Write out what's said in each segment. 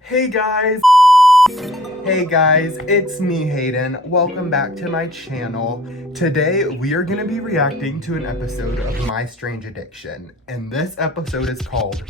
Hey guys! Hey guys, it's me, Hayden. Welcome back to my channel. Today, we are gonna be reacting to an episode of My Strange Addiction. And this episode is called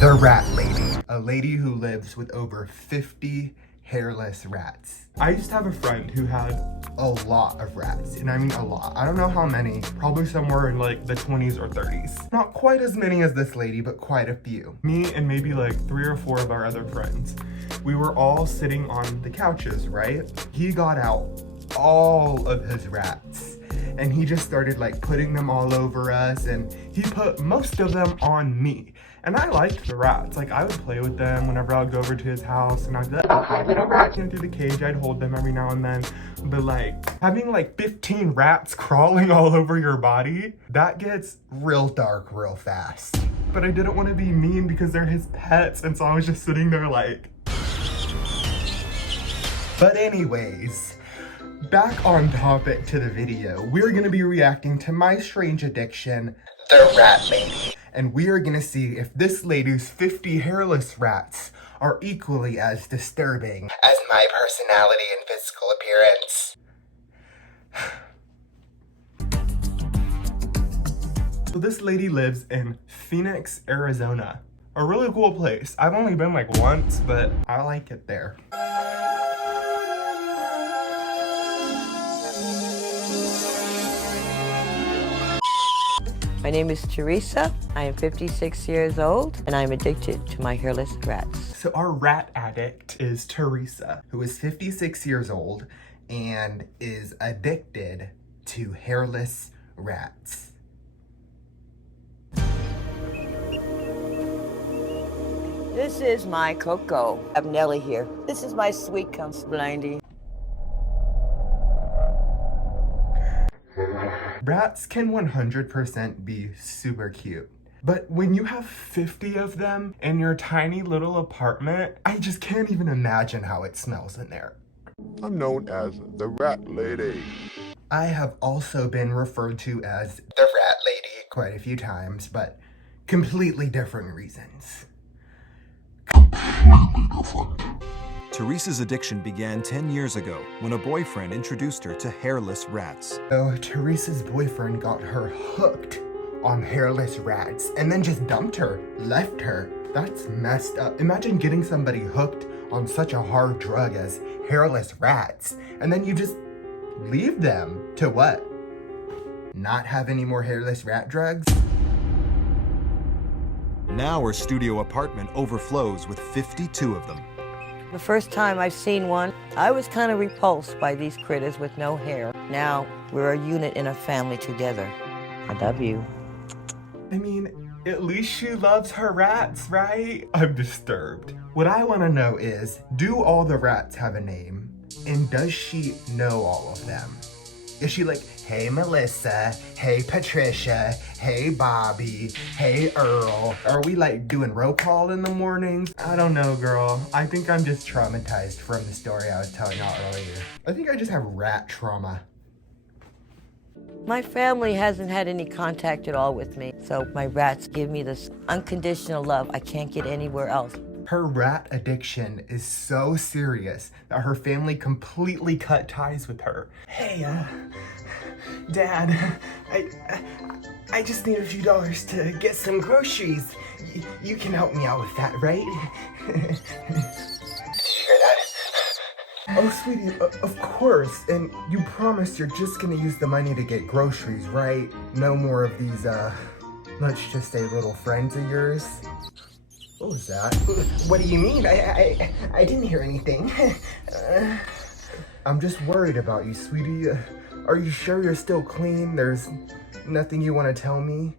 The Rat Lady. A lady who lives with over 50 hairless rats. I used to have a friend who had a lot of rats, and I mean a lot. I don't know how many, probably somewhere in like the 20s or 30s. Not quite as many as this lady, but quite a few. Me and maybe like 3 or 4 of our other friends. We were all sitting on the couches, right? He got out all of his rats and he just started like putting them all over us, and he put most of them on me. And I liked the rats. Like, I would play with them whenever I would go over to his house, and I'd be like, oh, hi, little rat. Through the cage, I'd hold them every now and then. But like, having like 15 rats crawling all over your body, that gets real dark real fast. But I didn't want to be mean because they're his pets, and so I was just sitting there like... But anyways, back on topic to the video. We're gonna be reacting to My Strange Addiction, The Rat Lady. And we are gonna see if this lady's 50 hairless rats are equally as disturbing as my personality and physical appearance. So this lady lives in Phoenix, Arizona. A really cool place. I've only been like once, but I like it there. My name is Teresa. I am 56 years old, and I'm addicted to my hairless rats. So our rat addict is Teresa, who is 56 years old and is addicted to hairless rats. This is my Coco. I'm Nellie here. This is my sweet comes blindy. Rats can 100% be super cute. But when you have 50 of them in your tiny little apartment, I just can't even imagine how it smells in there. I'm known as the Rat Lady. I have also been referred to as the Rat Lady quite a few times, but completely different reasons. Teresa's addiction began 10 years ago when a boyfriend introduced her to hairless rats. So Teresa's boyfriend got her hooked on hairless rats and then just dumped her, left her. That's messed up. Imagine getting somebody hooked on such a hard drug as hairless rats, and then you just leave them to what? Not have any more hairless rat drugs? Now her studio apartment overflows with 52 of them. The first time I've seen one, I was kind of repulsed by these critters with no hair. Now we're a unit in a family together. I love you. I mean, at least she loves her rats, right? I'm disturbed. What I want to know is, do all the rats have a name? And does she know all of them? Is she like, hey Melissa, hey Patricia, hey Bobby, hey Earl? Are we like doing roll call in the mornings? I don't know, girl. I think I'm just traumatized from the story I was telling y'all earlier. I think I just have rat trauma. My family hasn't had any contact at all with me, so my rats give me this unconditional love I can't get anywhere else. Her rat addiction is so serious that her family completely cut ties with her. Hey, Dad, I just need a few dollars to get some groceries. You can help me out with that, right? Did you hear that? Oh, sweetie, of course. And you promise you're just gonna use the money to get groceries, right? No more of these, let's just say little friends of yours? What was that? What do you mean? I didn't hear anything. I'm just worried about you, sweetie. Are you sure you're still clean? There's nothing you want to tell me?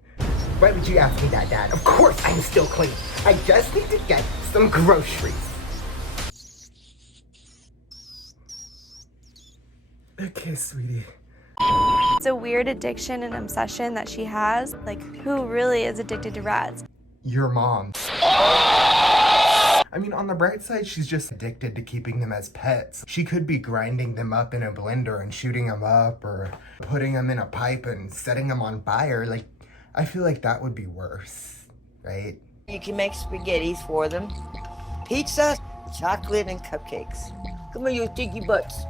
Why would you ask me that, Dad? Of course I'm still clean. I just need to get some groceries. Okay, sweetie. It's a weird addiction and obsession that she has. Like, who really is addicted to rats? Your mom. I mean, on the bright side, she's just addicted to keeping them as pets. She could be grinding them up in a blender and shooting them up, or putting them in a pipe and setting them on fire. Like, I feel like that would be worse, right? You can make spaghettis for them, pizza, chocolate, and cupcakes. Come on, you stinky butts.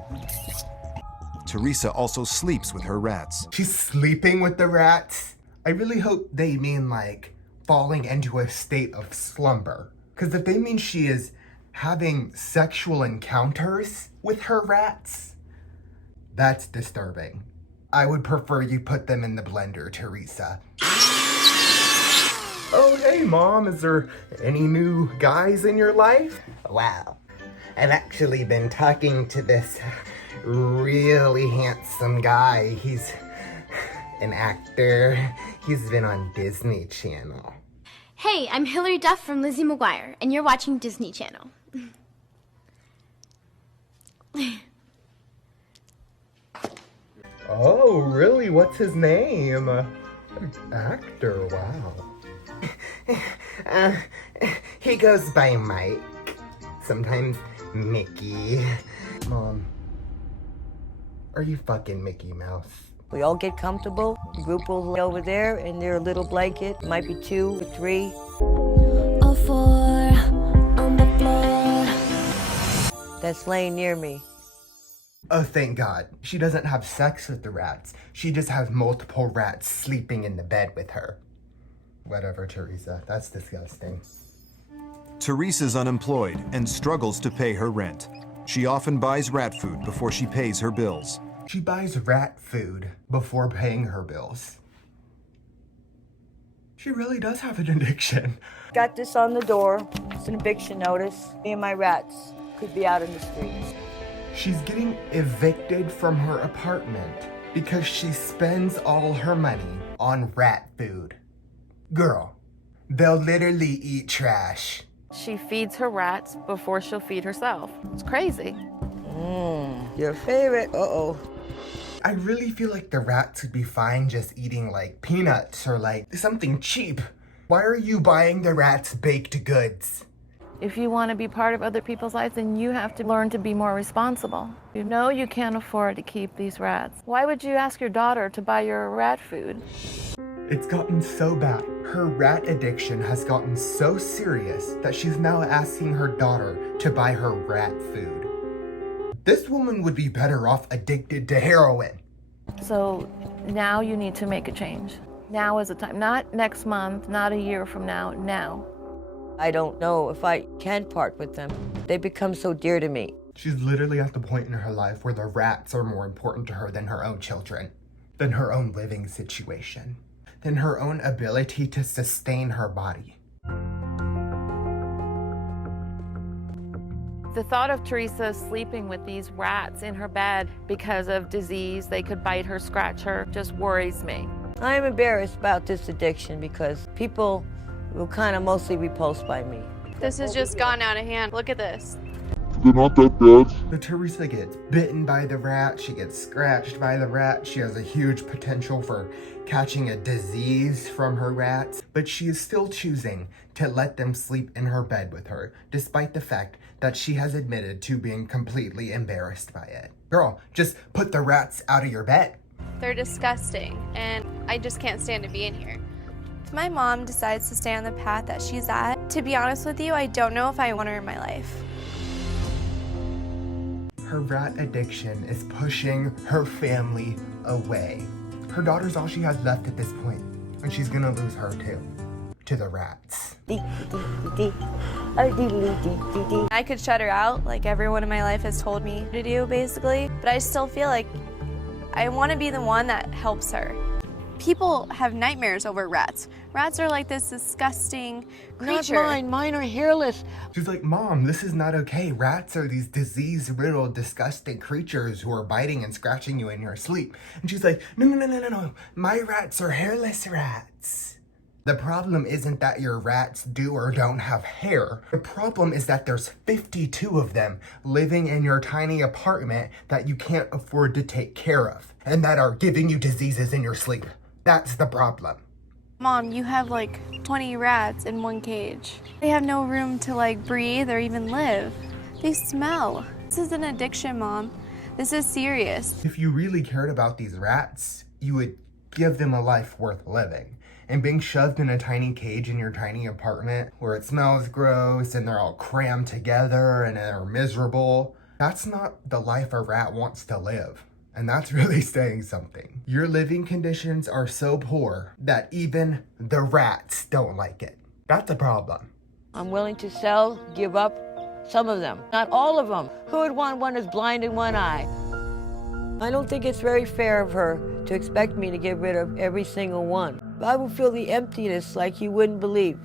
Teresa also sleeps with her rats. She's sleeping with the rats? I really hope they mean like falling into a state of slumber. Because if they mean she is having sexual encounters with her rats, that's disturbing. I would prefer you put them in the blender, Teresa. Oh, hey, Mom, is there any new guys in your life? Wow, I've actually been talking to this really handsome guy. He's an actor. He's been on Disney Channel. Hey, I'm Hilary Duff from Lizzie McGuire, and you're watching Disney Channel. Oh, really? What's his name? Actor, wow. He goes by Mike. Sometimes Mickey. Mom, are you fucking Mickey Mouse? We all get comfortable. The group will lay over there in their little blanket. Might be 2 or 3. All 4 on the floor. That's laying near me. Oh, thank God. She doesn't have sex with the rats. She just has multiple rats sleeping in the bed with her. Whatever, Teresa. That's disgusting. Teresa's unemployed and struggles to pay her rent. She often buys rat food before she pays her bills. She buys rat food before paying her bills. She really does have an addiction. Got this on the door. It's an eviction notice. Me and my rats could be out in the streets. She's getting evicted from her apartment because she spends all her money on rat food. Girl, they'll literally eat trash. She feeds her rats before she'll feed herself. It's crazy. Your favorite. Uh-oh. I really feel like the rats would be fine just eating like peanuts or like something cheap. Why are you buying the rats baked goods? If you want to be part of other people's lives, then you have to learn to be more responsible. You know you can't afford to keep these rats. Why would you ask your daughter to buy your rat food? It's gotten so bad. Her rat addiction has gotten so serious that she's now asking her daughter to buy her rat food. This woman would be better off addicted to heroin. So now you need to make a change. Now is the time. Not next month, not a year from now, now. I don't know if I can part with them. They become so dear to me. She's literally at the point in her life where the rats are more important to her than her own children, than her own living situation, than her own ability to sustain her body. The thought of Teresa sleeping with these rats in her bed because of disease, they could bite her, scratch her, just worries me. I'm embarrassed about this addiction because people will kind of mostly repulsed by me. This has just gone out of hand. Look at this. They're not that bad. So Teresa gets bitten by the rat, she gets scratched by the rat, she has a huge potential for catching a disease from her rats, but she is still choosing to let them sleep in her bed with her, despite the fact that she has admitted to being completely embarrassed by it. Girl, just put the rats out of your bed. They're disgusting, and I just can't stand to be in here. If my mom decides to stay on the path that she's at, to be honest with you, I don't know if I want her in my life. Her rat addiction is pushing her family away. Her daughter's all she has left at this point, and she's gonna lose her too, to the rats. I could shut her out, like everyone in my life has told me to do, basically, but I still feel like I want to be the one that helps her. People have nightmares over rats. Rats are like this disgusting creature. Not mine. Mine are hairless. She's like, Mom, this is not okay. Rats are these disease-riddled, disgusting creatures who are biting and scratching you in your sleep. And she's like, no. My rats are hairless rats. The problem isn't that your rats do or don't have hair. The problem is that there's 52 of them living in your tiny apartment that you can't afford to take care of and that are giving you diseases in your sleep. That's the problem. Mom, you have like 20 rats in one cage. They have no room to like breathe or even live. They smell. This is an addiction, Mom. This is serious. If you really cared about these rats, you would give them a life worth living and being shoved in a tiny cage in your tiny apartment where it smells gross and they're all crammed together and they're miserable. That's not the life a rat wants to live. And that's really saying something. Your living conditions are so poor that even the rats don't like it. That's a problem. I'm willing to sell, give up some of them, not all of them. Who would want one that's blind in one eye? I don't think it's very fair of her to expect me to get rid of every single one. I would feel the emptiness like you wouldn't believe.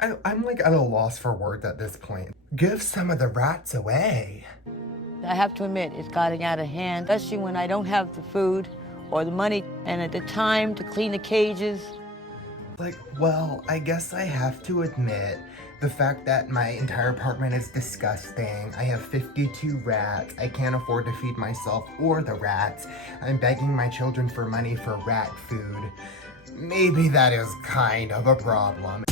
I'm like at a loss for words at this point. Give some of the rats away. I have to admit, it's getting out of hand, especially when I don't have the food or the money and at the time to clean the cages. Like, well, I guess I have to admit the fact that my entire apartment is disgusting. I have 52 rats. I can't afford to feed myself or the rats. I'm begging my children for money for rat food. Maybe that is kind of a problem.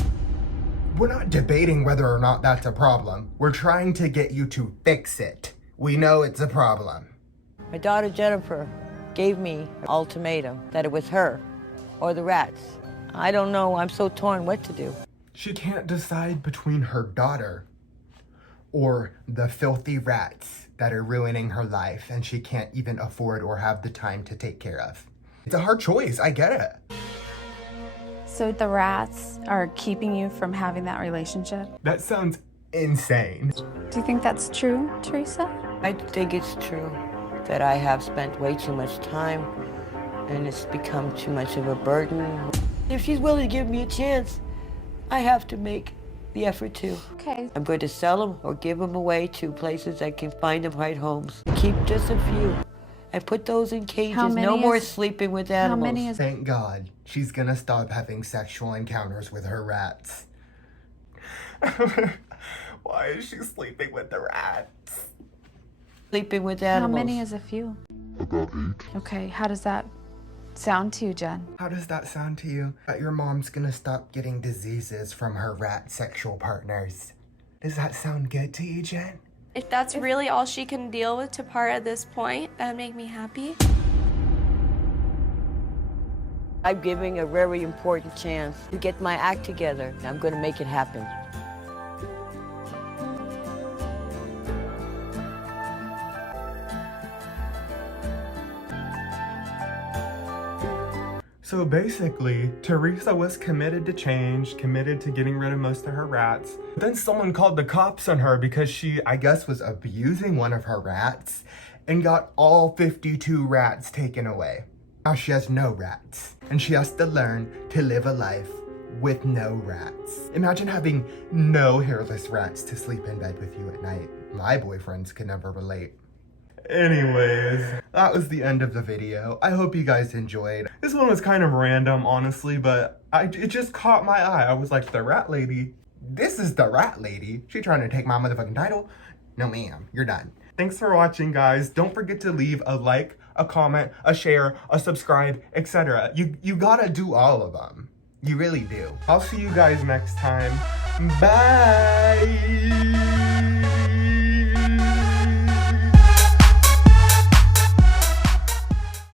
We're not debating whether or not that's a problem. We're trying to get you to fix it. We know it's a problem. My daughter Jennifer gave me an ultimatum that it was her or the rats. I don't know, I'm so torn what to do. She can't decide between her daughter or the filthy rats that are ruining her life and she can't even afford or have the time to take care of. It's a hard choice, I get it. So the rats are keeping you from having that relationship? That sounds insane. Do you think that's true, Teresa? I think it's true that I have spent way too much time and it's become too much of a burden. If she's willing to give me a chance, I have to make the effort too. Okay. I'm going to sell them or give them away to places that can find them right homes. Keep just a few and put those in cages. No more sleeping with animals. How many is... Thank God she's gonna stop having sexual encounters with her rats. Why is she sleeping with the rats? Sleeping with animals. How many is a few? About 8. Okay, how does that sound to you, Jen? How does that sound to you? That your mom's gonna stop getting diseases from her rat sexual partners. Does that sound good to you, Jen? If that's really all she can deal with to part at this point, that would make me happy. I'm giving a very important chance to get my act together. I'm going to make it happen. So basically, Teresa was committed to change, committed to getting rid of most of her rats. Then someone called the cops on her because she, I guess, was abusing one of her rats and got all 52 rats taken away. Now she has no rats and she has to learn to live a life with no rats. Imagine having no hairless rats to sleep in bed with you at night. My boyfriends could never relate. Anyways, that was the end of the video. I hope you guys enjoyed. This one was kind of random, honestly, but it just caught my eye. I was like, the rat lady? This is the rat lady. She trying to take my motherfucking title? No ma'am, you're done. Thanks for watching, guys. Don't forget to leave a like, a comment, a share, a subscribe, etc. You gotta do all of them. You really do. I'll see you guys next time. Bye!